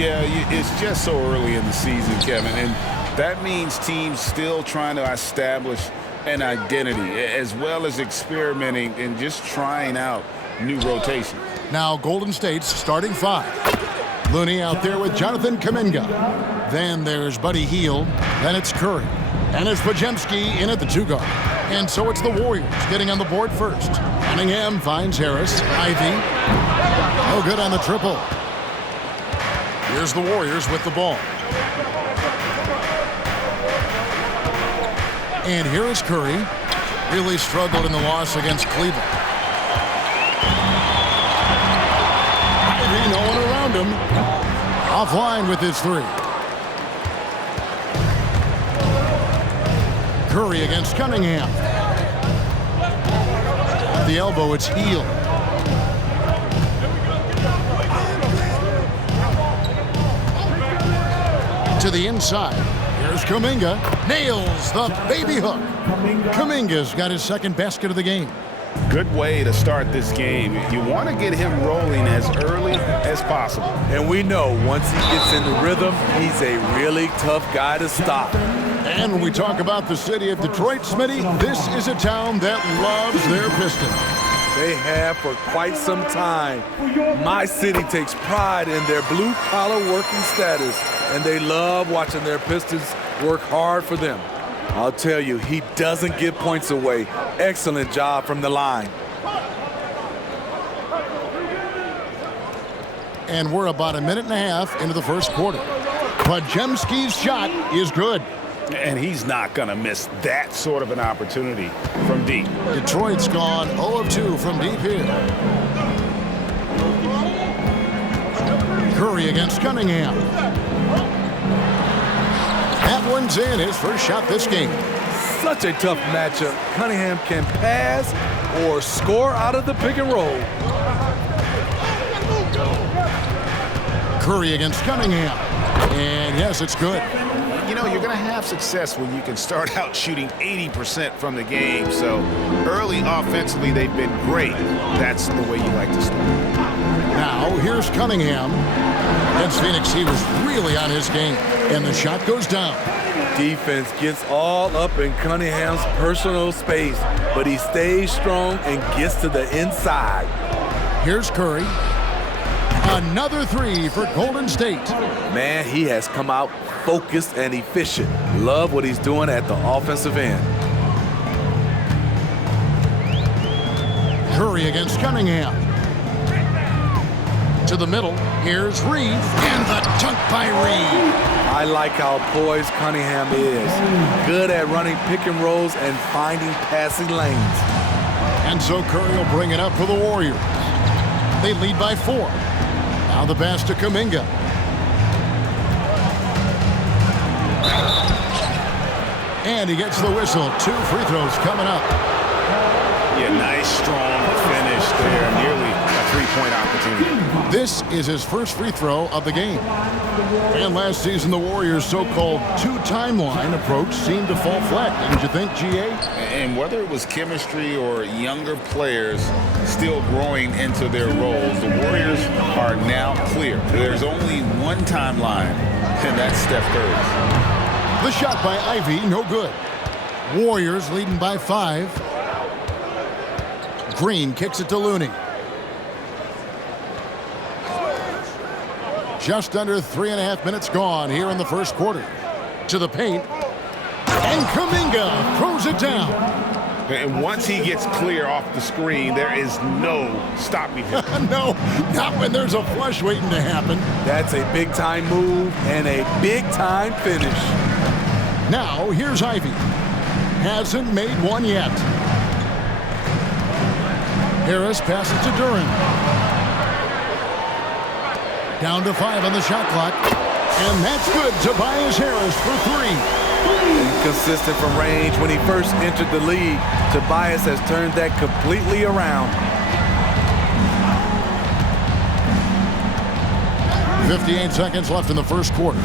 Yeah, it's just so early in the season, Kevin, and that means teams still trying to establish an identity as well as experimenting and just trying out new rotations. Now Golden State's starting five. Looney out there with Jonathan Kuminga. Then there's Buddy Hield. Then it's Curry. And it's Podziemski in at the two guard. And so it's the Warriors getting on the board first. Cunningham finds Harris. Ivy. No good on the triple. Here's the Warriors with the ball. And here is Curry. Really struggled in the loss against Cleveland. Ivy, no one around him. Offline with his three. Curry against Cunningham. At the elbow, it's Hield. To the inside. Here's Kuminga. Nails the baby hook. Kuminga's got his second basket of the game. Good way to start this game. You want to get him rolling as early as possible. And we know once he gets in the rhythm, he's a really tough guy to stop. And when we talk about the city of Detroit, Smitty, this is a town that loves their Pistons. They have for quite some time. My city takes pride in their blue-collar working status, and they love watching their Pistons work hard for them. I'll tell you, he doesn't give points away. Excellent job from the line. And we're about a minute and a half into the first quarter. Podziemski's shot is good. And he's not going to miss that sort of an opportunity from deep. Detroit's gone 0 of 2 from deep here. Curry against Cunningham. That one's in, his first shot this game. Such a tough matchup. Cunningham can pass or score out of the pick and roll. Curry against Cunningham. And yes, it's good. You know, you're going to have success when you can start out shooting 80% from the game. So early offensively, they've been great. That's the way you like to start. Now, here's Cunningham. Against Phoenix, he was really on his game. And the shot goes down. Defense gets all up in Cunningham's personal space, but he stays strong and gets to the inside. Here's Curry. Another three for Golden State. Man, he has come out focused and efficient. Love what he's doing at the offensive end. Curry against Cunningham. To the middle. Here's Reed. And the dunk by Reed. I like how poised Cunningham is. Good at running pick and rolls and finding passing lanes. And so Curry will bring it up for the Warriors. They lead by 4. Now the pass to Kuminga. And he gets the whistle. 2 free throws coming up. Yeah, nice, strong finish there. Nearly a three-point opportunity. This is his first free throw of the game. And last season, the Warriors' so-called 2-timeline approach seemed to fall flat, didn't you think, G.A.? And whether it was chemistry or younger players still growing into their roles, the Warriors are now clear. There's only one timeline, and that's Steph Curry's. The shot by Ivy, no good. Warriors leading by 5. Green kicks it to Looney. Just under 3.5 minutes gone here in the first quarter. To the paint. And Kuminga throws it down. And once he gets clear off the screen, there is no stopping him. No, not when there's a flush waiting to happen. That's a big-time move and a big-time finish. Now, here's Ivy. Hasn't made one yet. Harris passes to Duran. Down to 5 on the shot clock. And that's good. Tobias Harris for 3. Inconsistent from range when he first entered the league. Tobias has turned that completely around. 58 seconds left in the first quarter.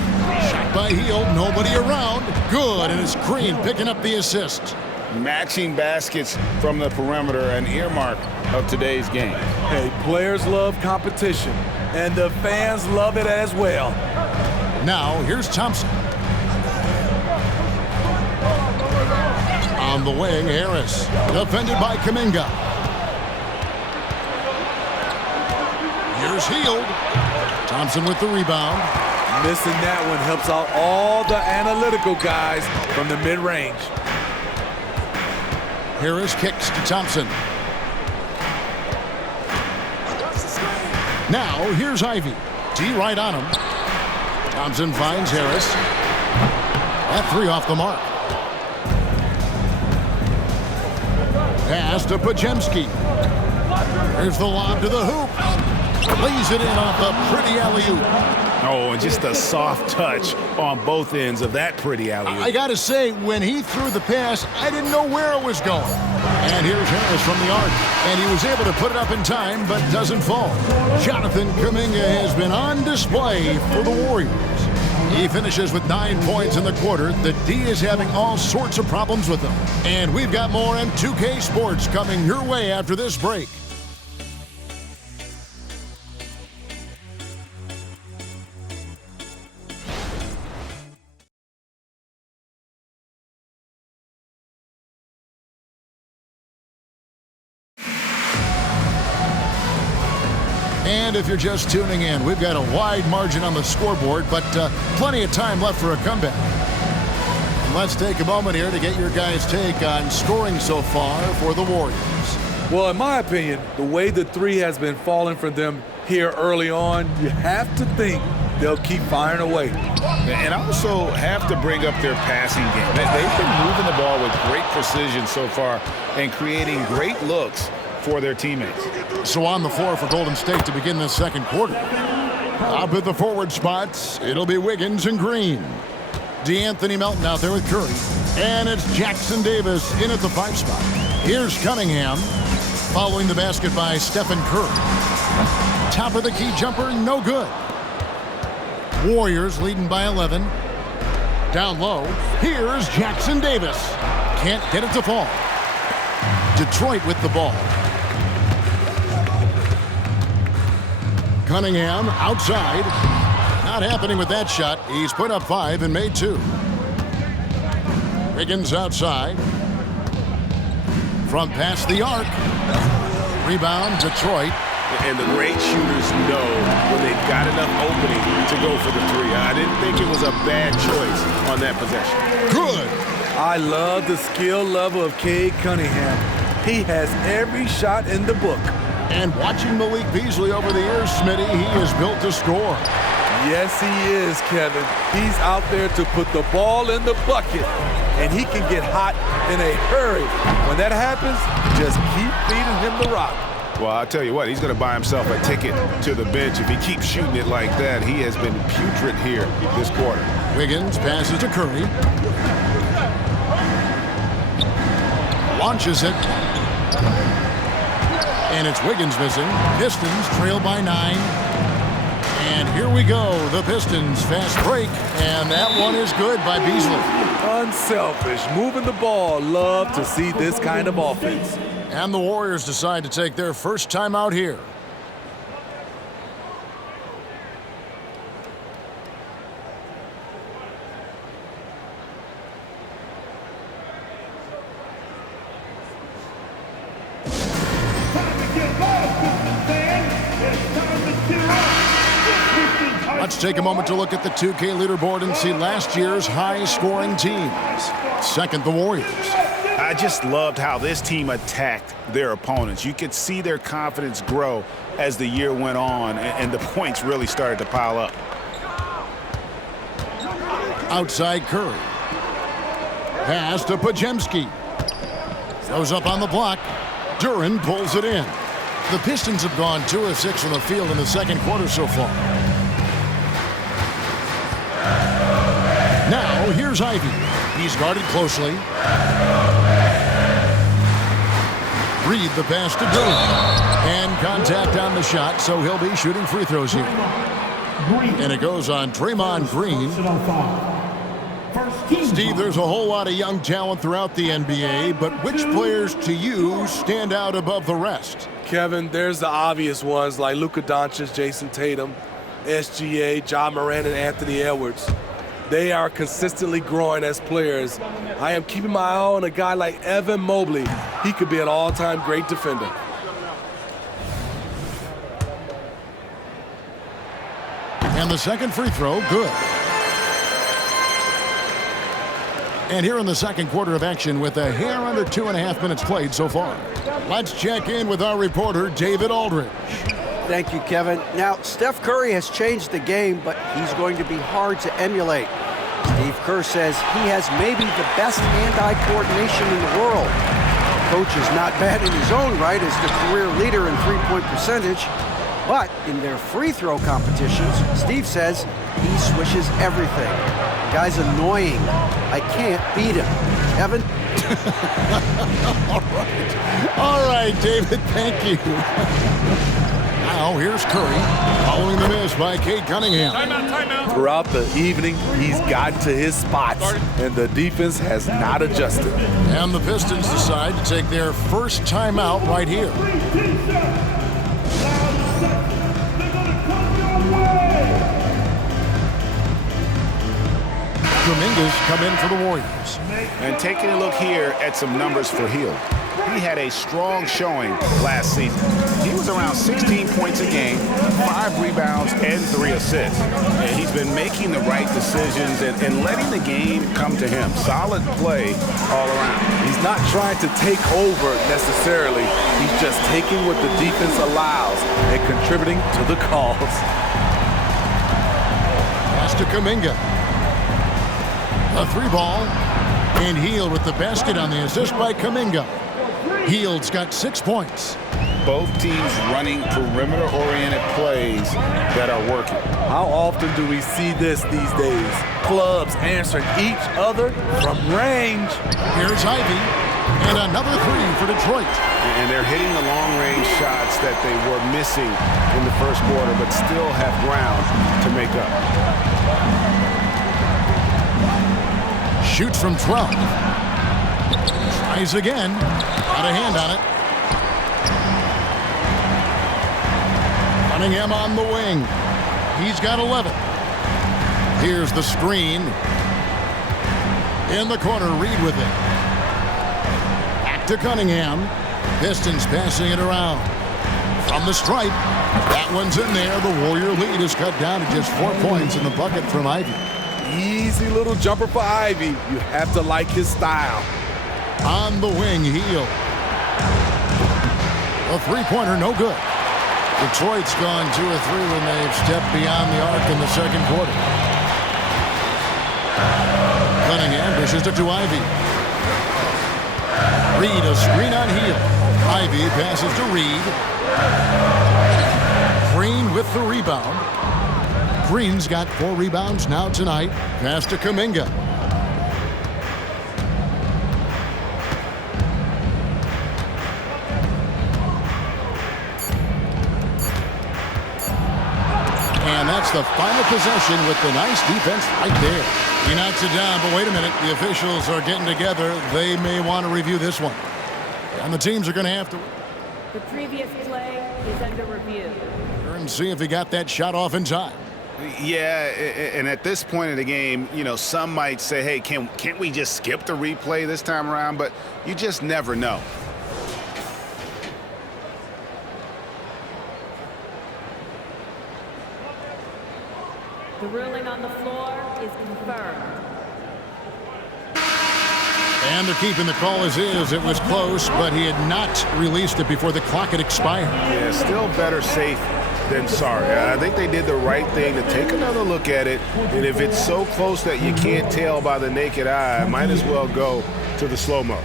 Shot by Hield. Nobody around. Good. And it's Green picking up the assist. Matching baskets from the perimeter, an earmark of today's game. Hey, players love competition. and the fans love it as well. Now, here's Thompson. On the wing, Harris. Defended by Kuminga. Here's Hield. Thompson with the rebound. Missing that one helps out all the analytical guys from the mid-range. Harris kicks to Thompson. Now, here's Ivy. D right on him. Thompson finds Harris. That three off the mark. Pass to Pajemski. Here's the lob to the hoop. Lays it in off the pretty alley-oop. Oh, and just a soft touch on both ends of that pretty alley-oop. I got to say, when he threw the pass, I didn't know where it was going. And here's Harris from the arc. And he was able to put it up in time, but doesn't fall. Jonathan Kuminga has been on display for the Warriors. He finishes with 9 points in the quarter. The D is having all sorts of problems with him. And we've got more M2K Sports coming your way after this break. And if you're just tuning in, we've got a wide margin on the scoreboard, but plenty of time left for a comeback. And let's take a moment here to get your guys' take on scoring so far for the Warriors. Well, in my opinion, the way the three has been falling for them here early on, you have to think they'll keep firing away. And I also have to bring up their passing game. They've been moving the ball with great precision so far and creating great looks for their teammates. So on the floor for Golden State to begin this second quarter. Up at the forward spots, it'll be Wiggins and Green. DeAnthony Melton out there with Curry. And it's Jackson Davis in at the 5 spot. Here's Cunningham following the basket by Stephen Curry. Top of the key jumper, no good. Warriors leading by 11. Down low, here's Jackson Davis. Can't get it to fall. Detroit with the ball. Cunningham outside. Not happening with that shot. He's put up 5 and made 2. Wiggins outside. From past the arc. Rebound, Detroit. And the great shooters know when they've got enough opening to go for the 3. I didn't think it was a bad choice on that possession. Good. I love the skill level of Cade Cunningham. He has every shot in the book. And watching Malik Beasley over the years, Smitty, he is built to score. Yes, he is, Kevin. He's out there to put the ball in the bucket, and he can get hot in a hurry. When that happens, just keep feeding him the rock. Well, I'll tell you what, he's going to buy himself a ticket to the bench. If he keeps shooting it like that, he has been putrid here this quarter. Wiggins passes to Curry. Launches it. And it's Wiggins missing. Pistons trail by 9. And here we go. The Pistons fast break. And that one is good by Beasley. Unselfish, moving the ball. Love to see this kind of offense. And the Warriors decide to take their first time out here. Let's take a moment to look at the 2K leaderboard and see last year's high-scoring teams. Second, the Warriors. I just loved how this team attacked their opponents. You could see their confidence grow as the year went on, and the points really started to pile up. Outside Curry. Pass to Pajemski. Goes up on the block. Duran pulls it in. The Pistons have gone 2 of 6 from the field in the second quarter so far. Now, here's Ivy. He's guarded closely. Reed the pass to Duran. And contact on the shot, so he'll be shooting free throws here. And it goes on Draymond Green. Steve, there's a whole lot of young talent throughout the NBA, but which players to you stand out above the rest? Kevin, there's the obvious ones like Luka Doncic, Jason Tatum, SGA, Ja Morant, and Anthony Edwards. They are consistently growing as players. I am keeping my eye on a guy like Evan Mobley. He could be an all-time great defender. And the second free throw, good. And here in the second quarter of action with a hair under 2.5 minutes played so far. Let's check in with our reporter, David Aldridge. Thank you, Kevin. Now, Steph Curry has changed the game, but he's going to be hard to emulate. Steve Kerr says he has maybe the best hand-eye coordination in the world. Coach is not bad in his own right as the career leader in three-point percentage, but in their free throw competitions, Steve says he swishes everything. The guy's annoying. I can't beat him. Kevin? All right, David, thank you. Now here's Curry, following the miss by Cade Cunningham. Timeout. Throughout the evening, he's gotten to his spots, and the defense has not adjusted. And the Pistons decide to take their first timeout right here. Kuminga's come in for the Warriors. And taking a look here at some numbers for Hield. He had a strong showing last season. He was around 16 points a game, 5 rebounds, and 3 assists. And he's been making the right decisions and letting the game come to him. Solid play all around. He's not trying to take over necessarily. He's just taking what the defense allows and contributing to the cause. Pass to Kuminga. A 3-ball. And Hield with the basket on the assist by Kuminga. Hield's got 6 points. Both teams running perimeter-oriented plays that are working. How often do we see this these days? Clubs answering each other from range. Here's Ivy. And another 3 for Detroit. And they're hitting the long-range shots that they were missing in the first quarter, but still have ground to make up. Shoots from 12. Tries again. Got a hand on it. Cunningham on the wing. He's got 11. Here's the screen. In the corner, Reed with it. Back to Cunningham. Pistons passing it around. From the stripe. That one's in there. The Warrior lead is cut down to just 4 points in the bucket from Ivy. Easy little jumper for Ivy. You have to like his style. On the wing, Hield. A three-pointer, no good. Detroit's gone 2 of 3 when they've stepped beyond the arc in the second quarter. Cunningham dishes it to Ivy. Reed, a screen on Hield. Ivy passes to Reed. Green with the rebound. Green's got 4 rebounds now tonight. Pass to Kuminga. And that's the final possession with the nice defense right there. He knocks it down, but wait a minute. The officials are getting together. They may want to review this one. And the teams are going to have to... The previous play is under review. And see if he got that shot off in time. Yeah, and at this point in the game, you know, some might say, hey, can't we just skip the replay this time around? But you just never know. The ruling on the floor is confirmed. And they're keeping the call as is. It was close, but he had not released it before the clock had expired. Yeah, still better safe than sorry. I think they did the right thing to take another look at it. And if it's so close that you can't tell by the naked eye, might as well go to the slow-mo.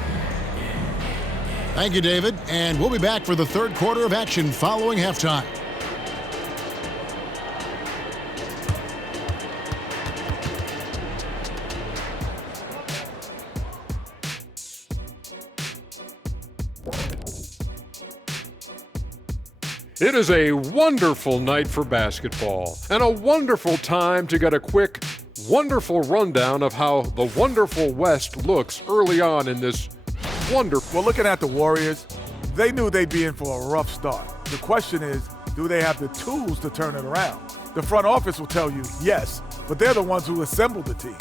Thank you, David. And we'll be back for the third quarter of action following halftime. It is a wonderful night for basketball and a wonderful time to get a quick wonderful rundown of how the wonderful West looks early on in this wonderful. Well, looking at the Warriors, they knew they'd be in for a rough start. The question is, do they have the tools to turn it around? The front office will tell you yes, but they're the ones who assembled the team.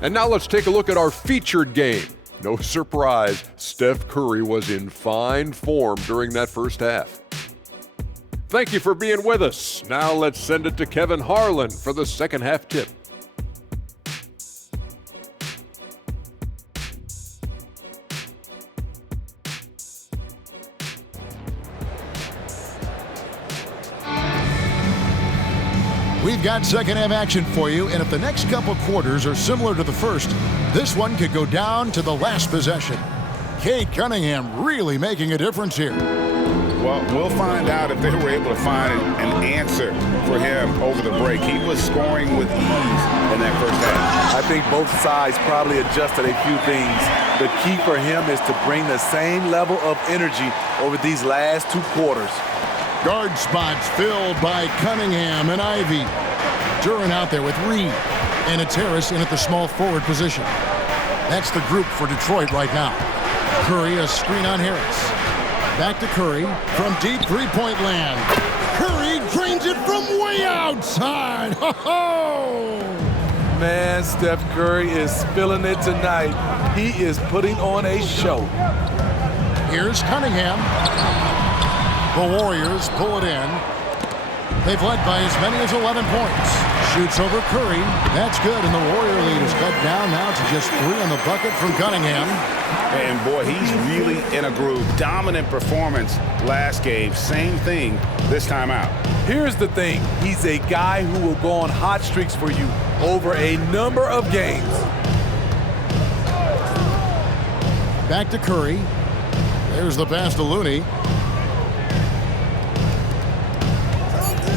And now let's take a look at our featured game. No surprise, Steph Curry was in fine form during that first half. Thank you for being with us. Now let's send it to Kevin Harlan for the second half tip. We've got second half action for you, and if the next couple quarters are similar to the first, this one could go down to the last possession. Cade Cunningham really making a difference here. Well, we'll find out if they were able to find an answer for him over the break. He was scoring with ease in that first half. I think both sides probably adjusted a few things. The key for him is to bring the same level of energy over these last two quarters. Guard spots filled by Cunningham and Ivy. Duran out there with Reed. And it's Harris in at the small forward position. That's the group for Detroit right now. Curry, a screen on Harris. Back to Curry from deep three-point land. Curry drains it from way outside. Ho-ho! Man, Steph Curry is feeling it tonight. He is putting on a show. Here's Cunningham. The Warriors pull it in. They've led by as many as 11 points. Shoots over Curry. That's good, and the Warrior lead is cut down now to just 3 on the bucket from Cunningham. And boy, he's really in a groove. Dominant performance last game. Same thing this time out. Here's the thing. He's a guy who will go on hot streaks for you over a number of games. Back to Curry. There's the pass to Looney.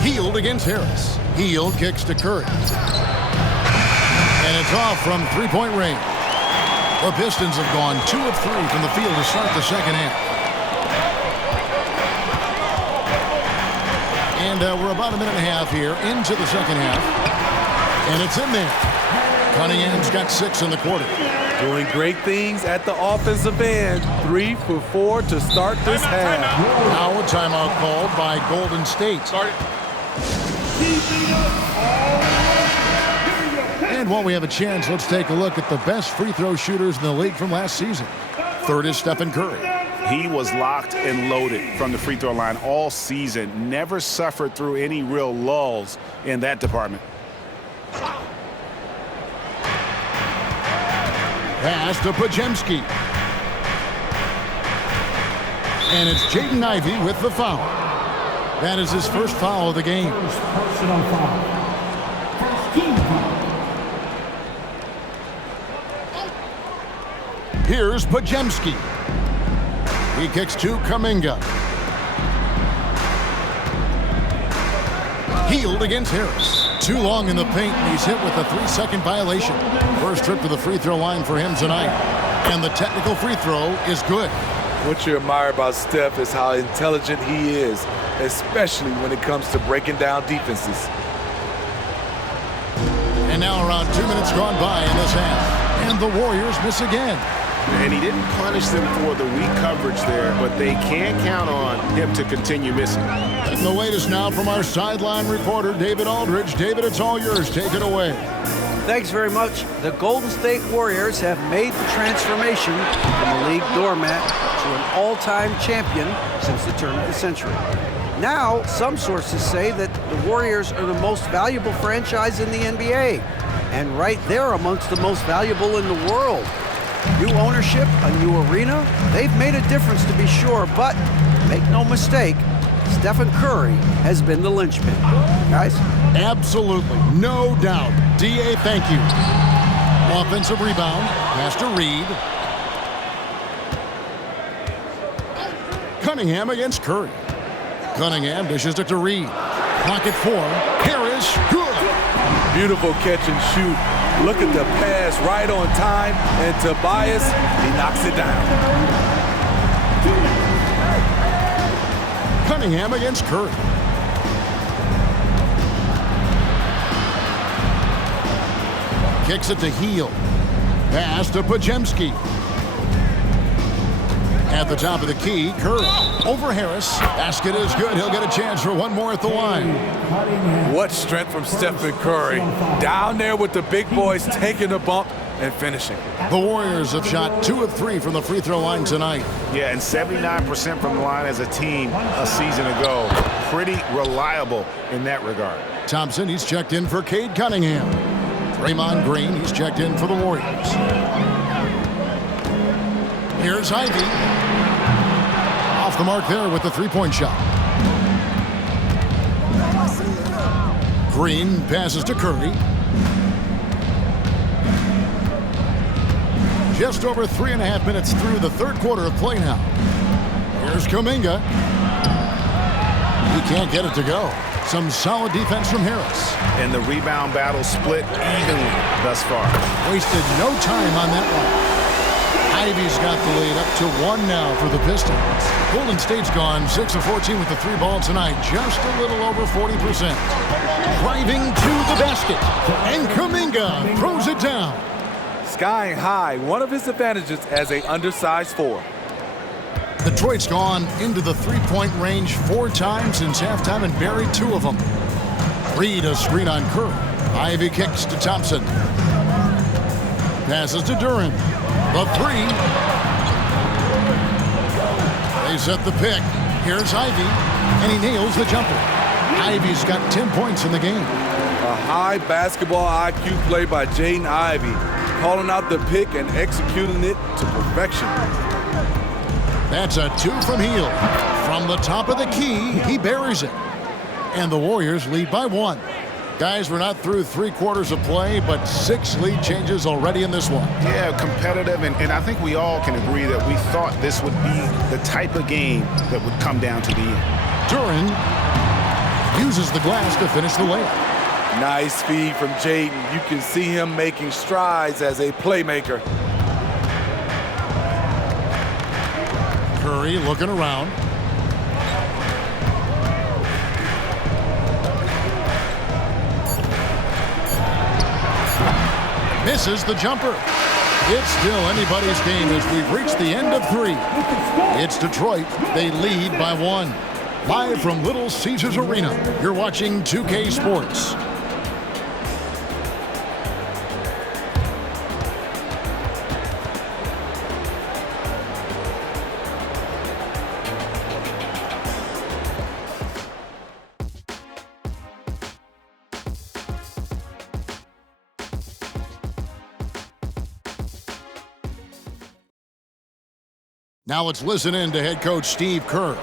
Hield against Harris. Hield kicks to Curry. And it's off from three-point range. The Pistons have gone 2 of 3 from the field to start the second half. And we're about a minute and a half here into the second half. And it's in there. Cunningham's got 6 in the quarter. Doing great things at the offensive end. 3 for 4 to start this half. Now a timeout called by Golden State. And while we have a chance, let's take a look at the best free throw shooters in the league from last season. Third is Stephen Curry. He was locked and loaded from the free throw line all season. Never suffered through any real lulls in that department. Pass to Pajemski. And it's Jaden Ivey with the foul. That is his first foul of the game. Personal foul. First team foul. Here's Pajemski. He kicks to Kuminga. Hield against Harris. Too long in the paint, and he's hit with a 3-second violation. First trip to the free throw line for him tonight. And the technical free throw is good. What you admire about Steph is how intelligent he is, especially when it comes to breaking down defenses. And now around 2 minutes gone by in this half. And the Warriors miss again. And he didn't punish them for the weak coverage there, but they can count on him to continue missing. And the latest now from our sideline reporter, David Aldridge. David, it's all yours. Take it away. Thanks very much. The Golden State Warriors have made the transformation from a league doormat to an all-time champion since the turn of the century. Now, some sources say that the Warriors are the most valuable franchise in the NBA, and right there amongst the most valuable in the world. New ownership, a new arena, they've made a difference to be sure, but make no mistake, Stephen Curry has been the linchpin. Guys? Absolutely, no doubt. D.A., thank you. Offensive rebound, pass to Reed. Cunningham against Curry. Cunningham dishes it to Reed. Pocket 4, Harris, good. Beautiful catch and shoot. Look at the pass right on time, and Tobias, he knocks it down. Cunningham against Curry. kicks it to Heel. Pass to Pajemski. At the top of the key, Curry over Harris. Basket is good. He'll get a chance for one more at the line. What strength from Stephen Curry. Down there with the big boys, taking the bump and finishing. The Warriors have shot 2 of 3 from the free throw line tonight. Yeah, and 79% from the line as a team a season ago. Pretty reliable in that regard. Thompson, he's checked in for Cade Cunningham. Draymond Green, he's checked in for the Warriors. Here's Ivy. Off the mark there with the three-point shot. Green passes to Curry. Just over 3.5 minutes through the third quarter of play now. Here's Kuminga. He can't get it to go. Some solid defense from Harris. And the rebound battle split evenly thus far. Wasted no time on that one. Ivy's got the lead up to 1 now for the Pistons. Golden State's gone 6 of 14 with the 3 ball tonight, just a little over 40%. Driving to the basket, and Kuminga throws it down. Skying high, one of his advantages as an undersized 4. Detroit's gone into the three-point range 4 times since halftime and buried 2 of them. Reed a screen on Curry. Ivy kicks to Thompson. Passes to Duran. The 3. They set the pick. Here's Ivy, and he nails the jumper. Ivy's got 10 points in the game. A high basketball IQ play by Jaden Ivey, calling out the pick and executing it to perfection. That's a 2 from Heel. From the top of the key, he buries it. And the Warriors lead by 1. Guys, we're not through 3 quarters of play, but 6 lead changes already in this one. Yeah, competitive, and I think we all can agree that we thought this would be the type of game that would come down to the end. Duran uses the glass to finish the layup. Nice feed from Jaden. You can see him making strides as a playmaker. Curry looking around. Misses the jumper. It's still anybody's game as we've reached the end of 3. It's Detroit. They lead by 1. Live from Little Caesars Arena, you're watching 2K Sports. Now let's listen in to head coach Steve Kerr.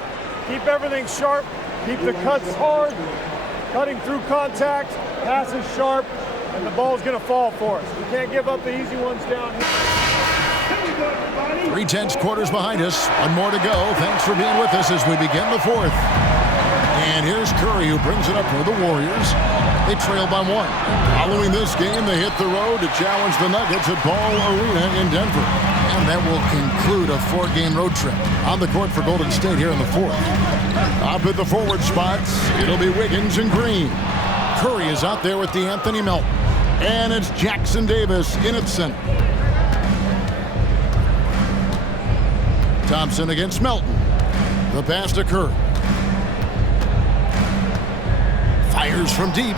Keep everything sharp, keep the cuts hard, cutting through contact, passes sharp, and the ball's going to fall for us. We can't give up the easy ones down here. 3 tenths quarters behind us. 1 more to go. Thanks for being with us as we begin the 4th. And here's Curry, who brings it up for the Warriors. They trail by 1. Following this game, they hit the road to challenge the Nuggets at Ball Arena in Denver. And that will conclude a 4-game road trip. On the court for Golden State here in the 4th. Up at the forward spots, it'll be Wiggins and Green. Curry is out there with DeAnthony Melton. And it's Jackson Davis in at center. Thompson against Melton. The pass to Curry. Fires from deep.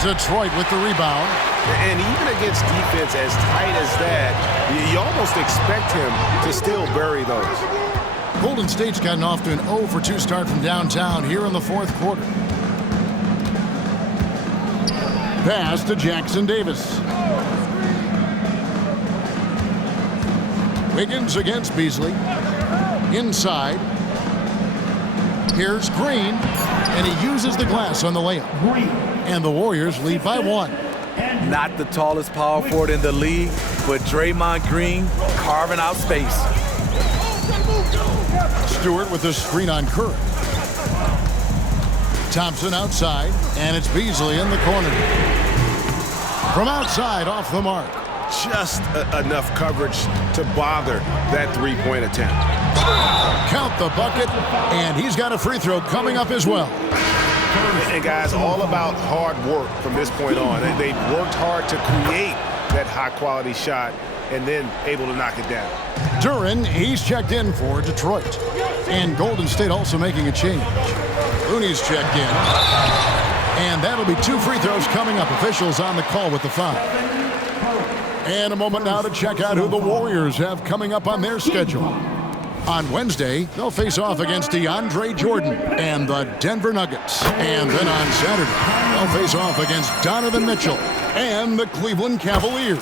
Detroit with the rebound. And even against defense as tight as that, you almost expect him to still bury those. Golden State's gotten off to an 0 for 2 start from downtown here in the 4th quarter. Pass to Jackson Davis. Wiggins against Beasley. Inside. Here's Green, and he uses the glass on the layup. And the Warriors lead by 1. Not the tallest power forward in the league, but Draymond Green carving out space. Stewart with the screen on Curry. Thompson outside, and it's Beasley in the corner. From outside, off the mark. Just enough coverage to bother that 3-point attempt. Count the bucket, and he's got a free throw coming up as well. And guys, all about hard work from this point on. They've worked hard to create that high-quality shot and then able to knock it down. Duren, he's checked in for Detroit. And Golden State also making a change. Looney's checked in. And that'll be 2 free throws coming up. Officials on the call with the foul. And a moment now to check out who the Warriors have coming up on their schedule. On Wednesday, they'll face off against DeAndre Jordan and the Denver Nuggets. And then on Saturday, they'll face off against Donovan Mitchell and the Cleveland Cavaliers.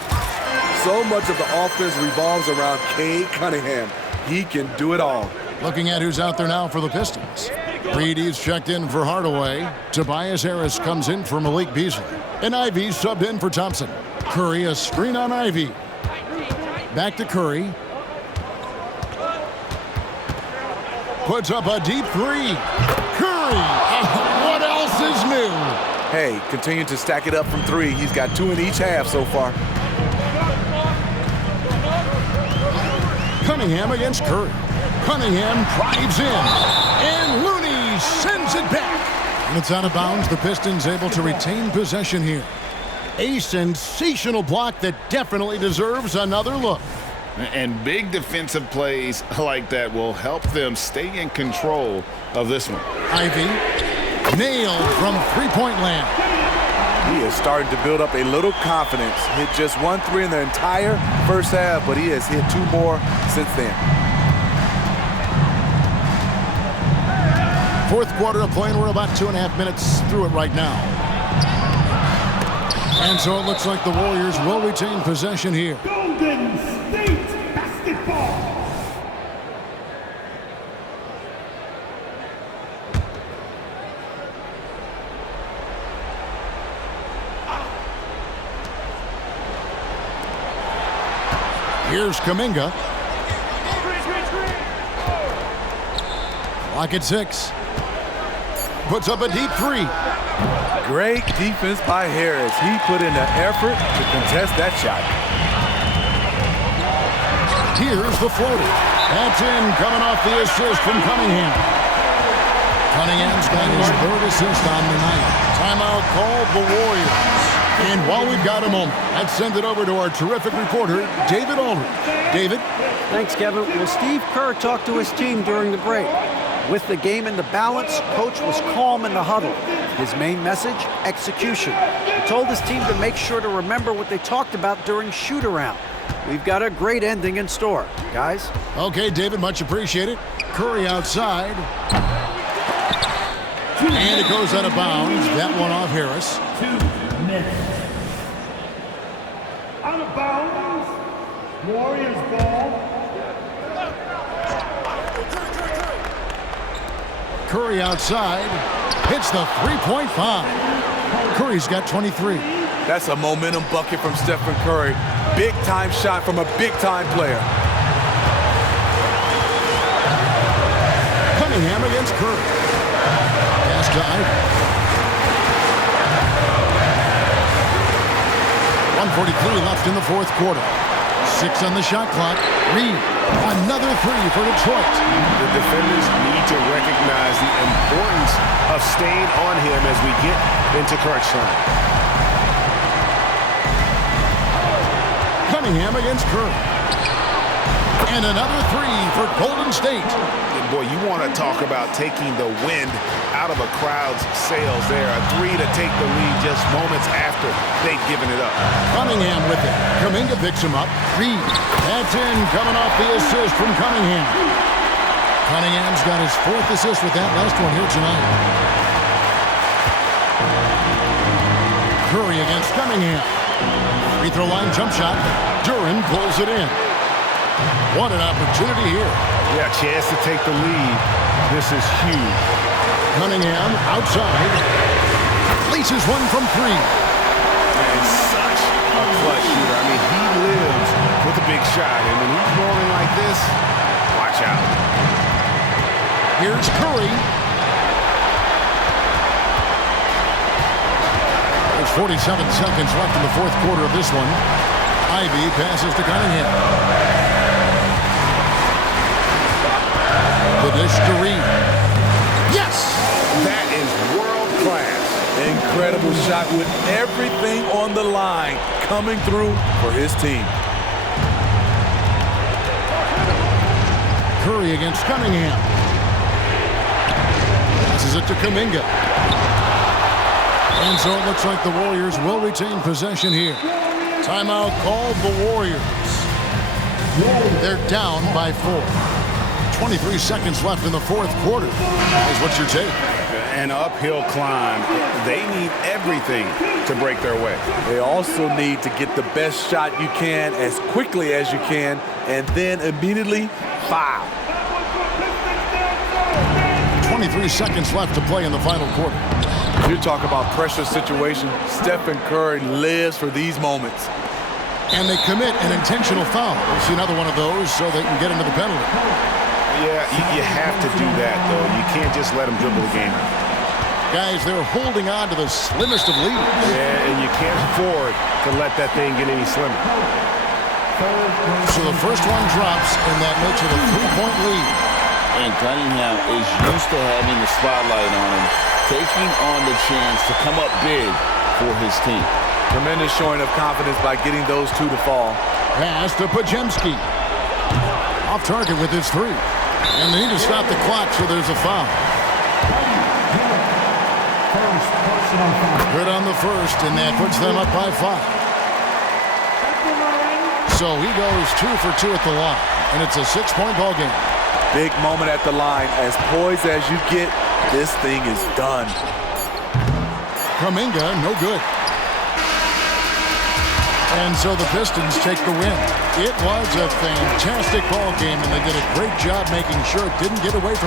So much of the offense revolves around Cade Cunningham. He can do it all. Looking at who's out there now for the Pistons. Reedy's checked in for Hardaway. Tobias Harris comes in for Malik Beasley. And Ivy subbed in for Thompson. Curry, a screen on Ivy. Back to Curry. Puts up a deep 3. Curry! What else is new? Hey, continue to stack it up from 3. He's got 2 in each half so far. Cunningham against Curry. Cunningham drives in. And Looney sends it back. And it's out of bounds. The Pistons able to retain possession here. A sensational block that definitely deserves another look. And big defensive plays like that will help them stay in control of this one. Ivy nailed from three-point land. He is starting to build up a little confidence. Hit just 1 3 in the entire first half, but he has hit 2 more since then. Fourth quarter of play, and we're about 2.5 minutes through it right now. And so it looks like the Warriors will retain possession here. Golden State basketball. Here's Kuminga. Clock at 6. Puts up a deep 3. Great defense by Harris. He put in the effort to contest that shot. Here's the floater. That's in, coming off the assist from Cunningham. Cunningham's got his 3rd assist on the night. Timeout called the Warriors. And while we've got a moment, let's send it over to our terrific reporter, David Aldridge. David? Thanks, Kevin. Well, Steve Kerr talked to his team during the break. With the game in the balance, Coach was calm in the huddle. His main message, execution. He told his team to make sure to remember what they talked about during shoot-around. We've got a great ending in store, guys. Okay, David, much appreciated. Curry outside. And it goes out of bounds. That one off Harris. 2 minutes. Out of bounds. Warriors ball. Curry outside. Hits the 3.5. Curry's got 23. That's a momentum bucket from Stephen Curry. Big-time shot from a big-time player. Cunningham against Curry. Pass to Ivy. 1:43 left in the fourth quarter. 6 on the shot clock. Reed, another 3 for Detroit. The defenders need to recognize the importance of staying on him as we get into crunch time. Cunningham against Curry. And another 3 for Golden State. And boy, you want to talk about taking the wind out of a crowd's sails there. A 3 to take the lead just moments after they've given it up. Cunningham with it. Kuminga picks him up. Reed. That's in, coming off the assist from Cunningham. Cunningham's got his 4th assist with that last one here tonight. Curry against Cunningham. Free throw line jump shot. Duren pulls it in. What an opportunity here. Yeah, chance to take the lead. This is huge. Cunningham outside. Laces one from 3. And such a clutch shooter. I mean, he lives with a big shot. And when he's rolling like this, watch out. Here's Curry. There's 47 seconds left in the fourth quarter of this one. Ivy passes to Cunningham. The dish to Reed. Yes! That is Incredible shot with everything on the line coming through for his team. Curry against Cunningham. Passes it to Kuminga. And so it looks like the Warriors will retain possession here. Timeout called the Warriors. They're down by 4. 23 seconds left in the fourth quarter. Guys, what's your take? An uphill climb. They need everything to break their way. They also need to get the best shot you can as quickly as you can and then immediately foul. 23 seconds left to play in the final quarter. You talk about pressure situation. Stephen Curry lives for these moments. And they commit an intentional foul. We'll see another one of those so they can get into the penalty. Yeah, you have to do that, though. You can't just let them dribble the game out. Guys, they're holding on to the slimmest of leads. Yeah, and you can't afford to let that thing get any slimmer. So the first one drops, and that makes it a 3-point lead. And Cunningham is used to having the spotlight on him, taking on the chance to come up big for his team. Tremendous showing of confidence by getting those two to fall. Pass to Pajemski. Off target with his 3. And they need to stop the clock, so there's a foul. Good on the first, and that puts them up by 5. So he goes 2 for 2 at the line, and it's a 6-point ball game. Big moment at the line. As poised as you get, this thing is done. Kuminga, no good. And so the Pistons take the win. It was a fantastic ball game, and they did a great job making sure it didn't get away from